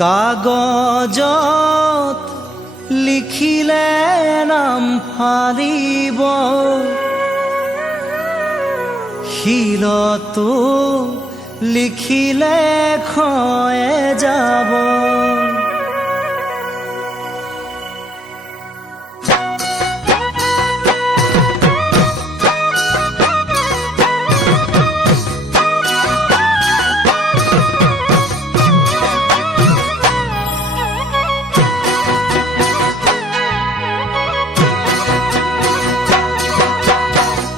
কাগজত লিখিলে নাম ফালিব, শিলতো লিখিলে ক্ষয়ে যাব।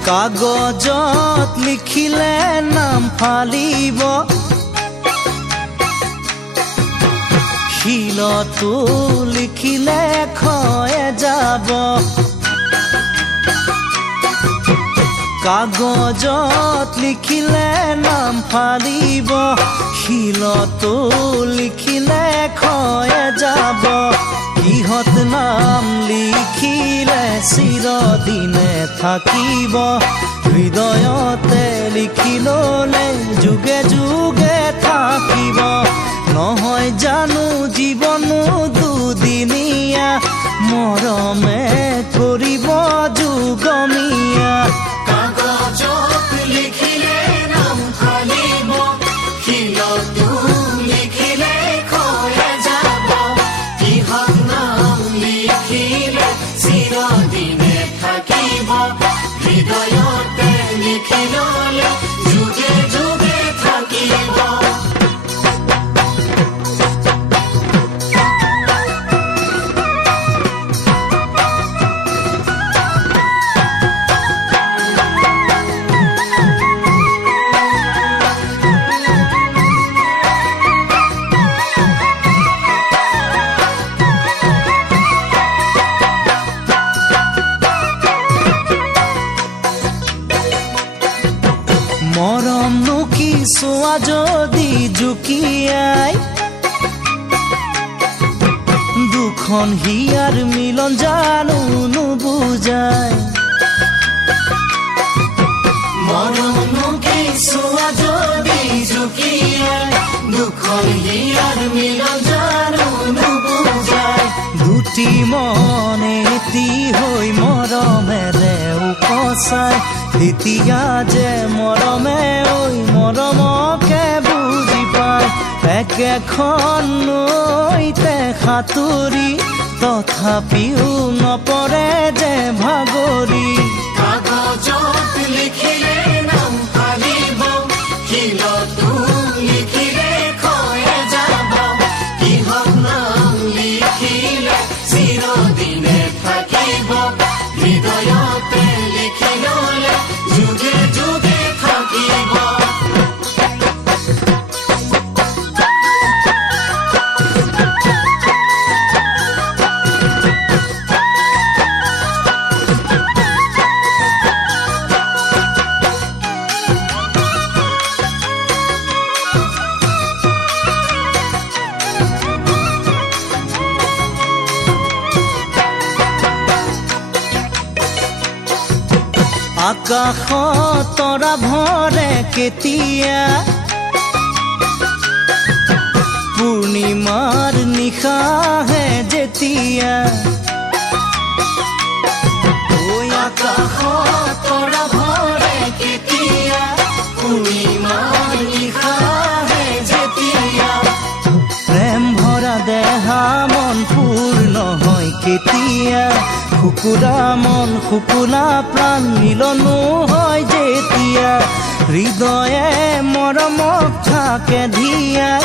কাগজত লিখিলে নাম ফালিব, শিলতো লিখিলে ক্ষয়ে যাব। কাগজত লিখিলে নাম ফালিব, শিলতো লিখিলে ক্ষয়ে যাব। কিহত নাম লিখিলে চিৰদিনে থাকিব, হৃদয়তে লিখি ললে যুগে যুগে থাকিব। নহয় জানো জীৱনো দুদিনীয়া, মৰমে কৰিব যুগমীয়া। কাগজত লিখিলে নাম ফালিব, শিলতো লিখিলে ক্ষয়ে যাব। কিহত নাম লিখিলে চিৰদিনে থাকিব, হৃদয়তে লিখি ললে যুগে যুগে থাকিব। মৰমনো কি চোৱা যদি জুকিয়াই, দুখন হিয়াৰ মিলন জানো নুবুজাই। মৰমনো কি চোৱা যদি জুকিয়াই, দুখন হিয়াৰ মিলন জানো নুবুজাই। দুটি মনে এটি হৈ মৰমেৰে উপচাই, এতিয়া যে মৰমে ঐ মৰমকে বুজি পায়। একেখন নৈতে সাঁতুৰি তথাপিও নপৰে যে ভাগৰি। কাগজত লিখিলে নাম ফালিব, শিলতো লিখিলে ক্ষয়ে যাব। কিহত নাম লিখিলে চিৰদিনে থাকিব, হৃদয়তে লিখি ললে যুগে যুগে থাকিব। আকাশত তৰা ভৰে কেতিয়া, পূৰ্ণিমাৰ নিশাহে যেতিয়া। ঐ আকাশত তৰা ভৰে কেতিয়া, পূৰ্ণিমাৰ নিশাহে যেতিয়া। প্ৰেম ভৰা দেহা মন পূৰ্ণ হয় কেতিয়া, শুকুৰা মন শুকুলা প্ৰাণ মিলনো হয় যেতিয়া। হৃদয়ে মৰমক থাকে ধিয়াই,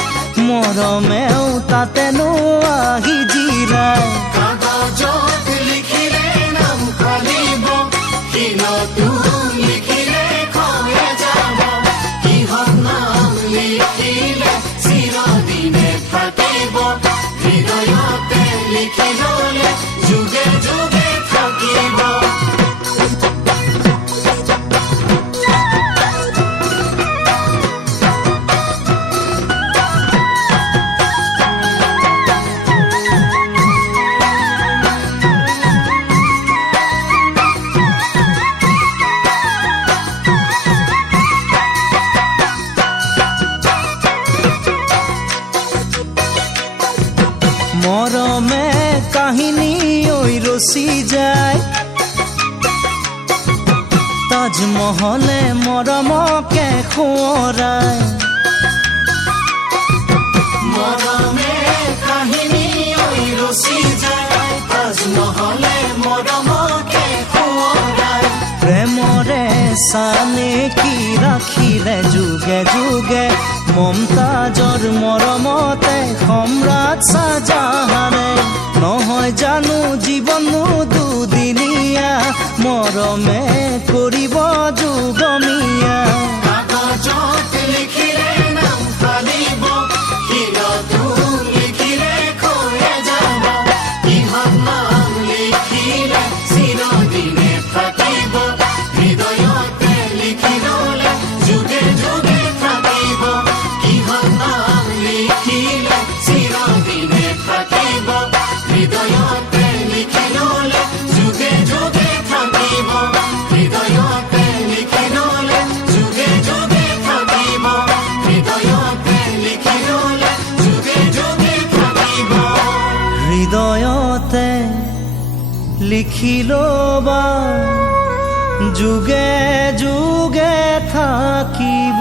মৰমেও তাতেনো আহি জিৰাই। কাগজত লিখিলে নাম ফালিব, শিলতো লিখিলে ক্ষয়ে যাব। কিহত নাম লিখিলে চিৰদিনে থাকিব, হৃদয়তে লিখি ললে যুগে যুগে থাকিব। মৰমে কাহিনী ঐ ৰচি যায় তাজমহলে মৰমকে সোঁৱৰাই মৰমে কাহিনী ঐ ৰচি যায় তাজমহলে মৰমকে সোঁৱৰাই প্ৰেমৰে চানেকি ৰাখিলে যুগে যুগে মমতাজৰ মৰমতে সম্ৰাট চাহজাহানে নহয় জানো জীৱনো দুদিনীয়া মৰমে কৰিব যুগমীয়া কাগজত লিখিলে নাম ফালিব শিলতো লিখিলে খয়ে যাব ইহঁত নাম লিখিলে চিৰদিনে থাকিব হৃদয়তে লিখি ললে যুগে যুগে থাকিব ইহঁত নাম লিখিলে চিৰদিনে থাকিব হৃদয়তে লিখি ললে যুগে যুগে থাকিব হৃদয়তে লিখি ললে যুগে যুগে থাকিব হৃদয়তে লিখি ললে যুগে যুগে থাকিব হৃদয়তে লিখি ল'বা যুগে যুগে থাকিব।